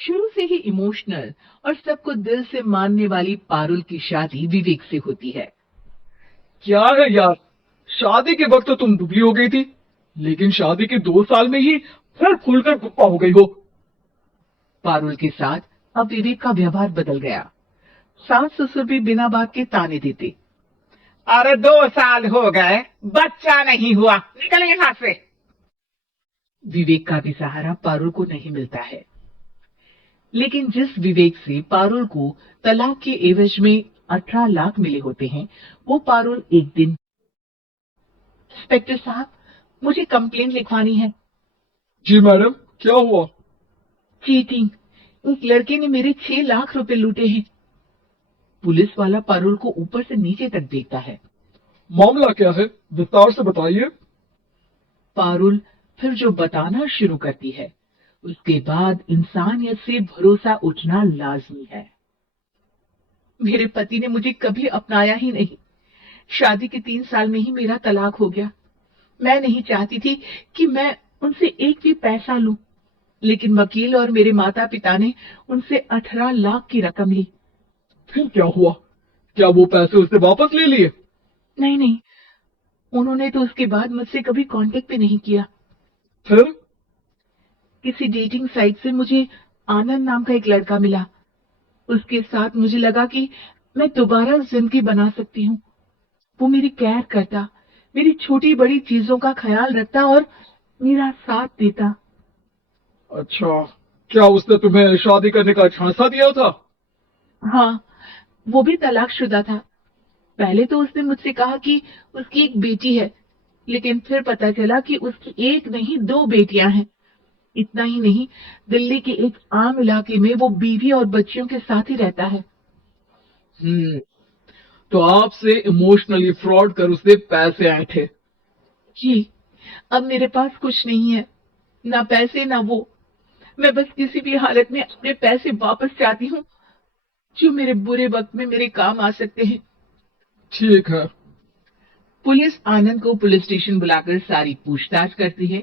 शुरू से ही इमोशनल और सबको दिल से मानने वाली पारुल की शादी विवेक से होती है। क्या है यार, शादी के वक्त तो तुम दुबली हो गई थी, लेकिन शादी के 2 साल में ही फिर खुलकर गुप्पा हो गई हो। पारुल के साथ अब विवेक का व्यवहार बदल गया। सास ससुर भी बिना बात के ताने देते। अरे 2 साल हो गए, बच्चा नहीं हुआ, निकल यहाँ से। विवेक का भी सहारा पारुल को नहीं मिलता है। लेकिन जिस विवेक से पारुल को तलाक के एवज में 18 लाख मिले होते हैं, वो पारुल एक दिन, इंस्पेक्टर साहब, मुझे कंप्लेंट लिखवानी है। जी मैडम, क्या हुआ? चीटिंग, एक लड़के ने मेरे 6 लाख रुपए लूटे हैं। पुलिस वाला पारुल को ऊपर से नीचे तक देखता है। मामला क्या है, विस्तार से बताइए। पारुल फिर जो बताना शुरू करती है, उसके बाद इंसानियत से भरोसा उठना लाजमी है। मेरे पति ने मुझे कभी अपनाया ही नहीं। शादी के 3 साल में ही मेरा तलाक हो गया। मैं नहीं चाहती थी कि मैं उनसे एक भी पैसा लूं, लेकिन वकील और मेरे माता पिता ने उनसे 18 लाख की रकम ली। फिर क्या हुआ? क्या वो पैसे उसने वापस ले लिए? नहीं नहीं, उन्होंने तो उसके बाद मुझसे कभी कांटेक्ट भी नहीं किया। फिर? किसी डेटिंग साइट से मुझे आनंद नाम का एक लड़का मिला। उसके साथ मुझे लगा कि मैं दोबारा जिंदगी बना सकती हूँ। वो मेरी केयर करता, मेरी छोटी बड़ी चीजों का ख्याल रखता और मेरा साथ देता। अच्छा, क्या उसने तुम्हें शादी करने का झांसा दिया था? हाँ, वो भी तलाकशुदा था। पहले तो उसने मुझसे कहा कि उसकी एक बेटी है, लेकिन फिर पता चला कि उसकी एक नहीं 2 बेटियां हैं। इतना ही नहीं, दिल्ली के एक आम इलाके में वो बीवी और बच्चियों के साथ ही रहता है। तो आपसे इमोशनली फ्रॉड कर उसने पैसे आए थे? जी, अब मेरे पास कुछ नहीं है, ना पैसे ना वो। मैं बस किसी भी हालत में अपने पैसे वापस चाहती हूँ, जो मेरे बुरे वक्त में मेरे काम आ सकते हैं। ठीक है। पुलिस आनंद को पुलिस स्टेशन बुलाकर सारी पूछताछ करती है,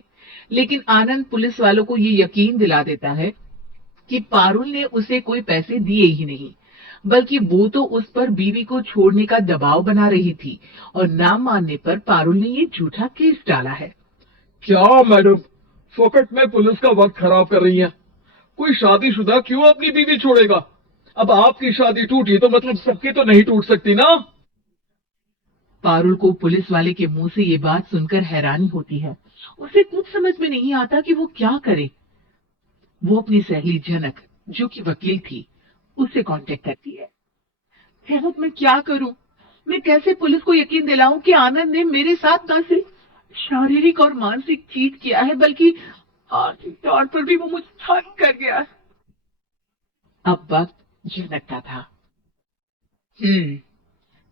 लेकिन आनंद पुलिस वालों को ये यकीन दिला देता है कि पारुल ने उसे कोई पैसे दिए ही नहीं, बल्कि वो तो उस पर बीवी को छोड़ने का दबाव बना रही थी और ना मानने पर पारुल ने ये झूठा केस डाला है। क्या मैडम, फोकट में पुलिस का वक्त खराब कर रही हैं? कोई शादीशुदा क्यों अपनी बीवी छोड़ेगा? अब आपकी शादी टूटी तो मतलब सबकी तो नहीं टूट सकती ना? पारुल को पुलिस वाले के मुंह से ये बात सुनकर हैरानी होती है। उसे कुछ समझ में नहीं आता कि वो क्या करे। वो अपनी सहेली जनक, जो कि वकील थी, उससे कांटेक्ट करती है। जनक, मैं क्या करूं? मैं कैसे पुलिस को यकीन दिलाऊं कि आनंद ने मेरे साथ न सिर्फ शारीरिक और मानसिक चीट किया है, बल्कि आर्थिक तौर पर भी वो मुझे तंग कर गया। अब वक्त जनक का था।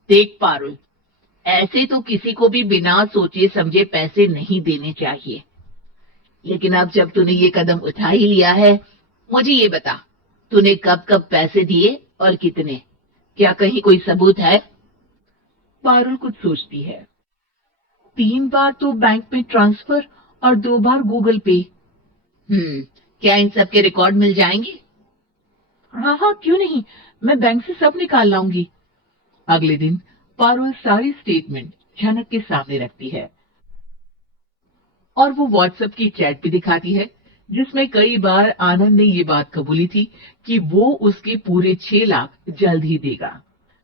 देख पारुल, ऐसे तो किसी को भी बिना सोचे समझे पैसे नहीं देने चाहिए, लेकिन अब जब तूने ये कदम उठा ही लिया है, मुझे ये बता, तूने कब कब पैसे दिए और कितने? क्या कहीं कोई सबूत है? पारुल कुछ सोचती है। 3 बार तो बैंक में ट्रांसफर और 2 बार गूगल पे। क्या इन सब के रिकॉर्ड मिल जाएंगे? हाँ हाँ, क्यों नहीं, मैं बैंक से सब निकाल लाऊंगी। अगले दिन पारुल सारी स्टेटमेंट जनक के सामने रखती है और वो व्हाट्सएप की चैट भी दिखाती है, जिसमें कई बार आनंद ने ये बात कबूली थी कि वो उसके पूरे 6 लाख जल्द ही देगा।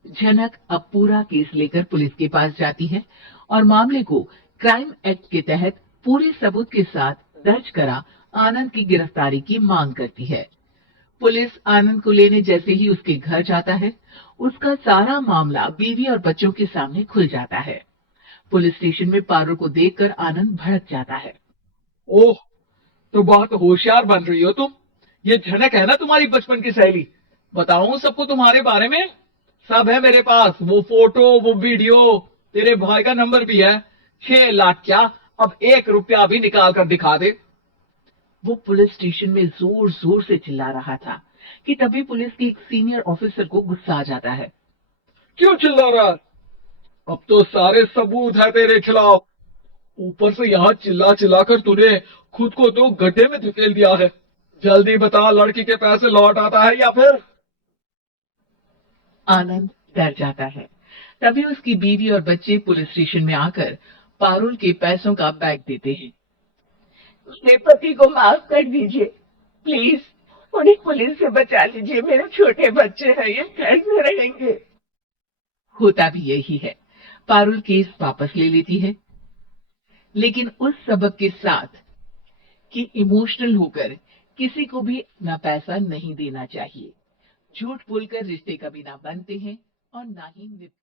जनक अब पूरा केस लेकर पुलिस के पास जाती है और मामले को क्राइम एक्ट के तहत पूरे सबूत के साथ दर्ज करा आनंद की गिरफ्तारी की मांग करती है। पुलिस आनंद को लेने जैसे ही उसके घर जाता है, उसका सारा मामला बीवी और बच्चों के सामने खुल जाता है। पुलिस स्टेशन में पारुल को देखकर आनंद भड़क जाता है। ओह, तो बहुत होशियार बन रही हो तुम। ये झनक है ना तुम्हारी बचपन की सहेली? बताऊं सबको तुम्हारे बारे में? सब है मेरे पास, वो फोटो, वो वीडियो, तेरे भाई का नंबर भी है। 6 लाख क्या, अब 1 रुपया भी निकाल कर दिखा दे। वो पुलिस स्टेशन में जोर जोर से चिल्ला रहा था कि तभी पुलिस के एक सीनियर ऑफिसर को गुस्सा आ जाता है। क्यों चिल्ला रहा है? अब तो सारे सबूत है तेरे खिलाफ। ऊपर से यहाँ चिल्ला चिल्ला कर तूने खुद को तो गड्ढे में धकेल दिया है। जल्दी बता, लड़की के पैसे लौट आता है या फिर? आनंद डर जाता है। तभी उसकी बीवी और बच्चे पुलिस स्टेशन में आकर पारुल के पैसों का बैग देते हैं। मेरे पति को माफ कर दीजिए, प्लीज उन्हें पुलिस से बचा लीजिए, मेरे छोटे बच्चे हैं, ये कैसे रहेंगे। होता भी यही है। पारुल केस वापस ले लेती है, लेकिन उस सबक के साथ कि इमोशनल होकर किसी को भी अपना पैसा नहीं देना चाहिए। झूठ बोलकर रिश्ते कभी ना बनते हैं और ना ही निभाते।